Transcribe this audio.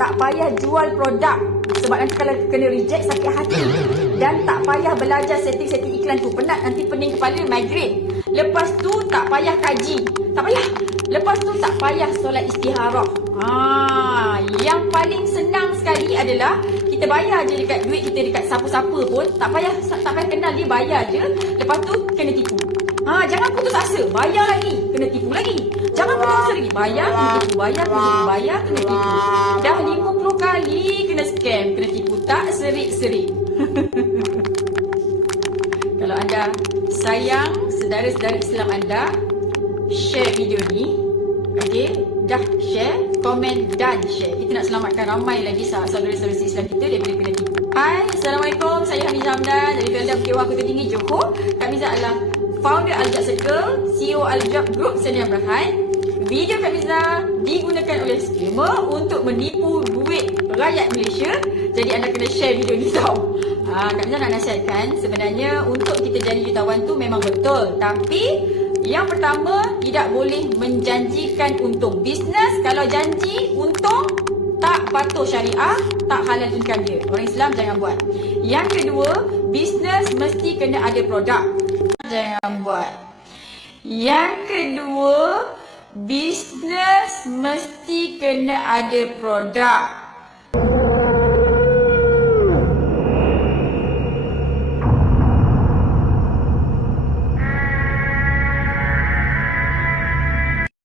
tak payah jual produk sebab nanti kalau kena reject sakit hati. Dan tak payah belajar setting-setting iklan tu, penat, nanti pening kepala, migraine. Lepas tu tak payah kaji, tak payah. Lepas tu tak payah solat istikharah. Yang paling senang sekali adalah kita bayar je dekat duit kita dekat siapa-siapa pun, tak payah kenal dia, bayar je. Lepas tu kena tipu. Jangan putus asa, bayar lagi, kena tipu lagi. Jangan putus asa lagi, bayar, kena tipu, bayar, kena tipu, bayar, kena tipu. Dah 50 kali kena scam, kena tipu, tak serik-serik. Kalau anda sayang saudara-saudara Islam anda, share video ni. Okey, dah share, komen dan share. Kita nak selamatkan ramai lagi saudara-saudara Islam kita daripada kena tipu. Hai, Assalamualaikum. Saya Hamizah Hamdan dari Pemda Bukit Wah Kota Tinggi, Johor. Kak Hamizah adalah founder Al-Jab Circle, CEO Al-Jab Group Sdn Bhd. Video Kak Hamizah digunakan oleh scammer untuk menipu duit rakyat Malaysia. Jadi anda kena share video ni tau. Kak Hamizah nak nasihatkan, sebenarnya untuk kita jadi jutawan tu memang betul. Tapi yang pertama, tidak boleh menjanjikan untung. Bisnes kalau janji untung, tak patuh syariah, tak halal income dia. Orang Islam jangan buat. Yang kedua, bisnes mesti kena ada produk. Jangan buat. Yang kedua, bisnes mesti kena ada produk.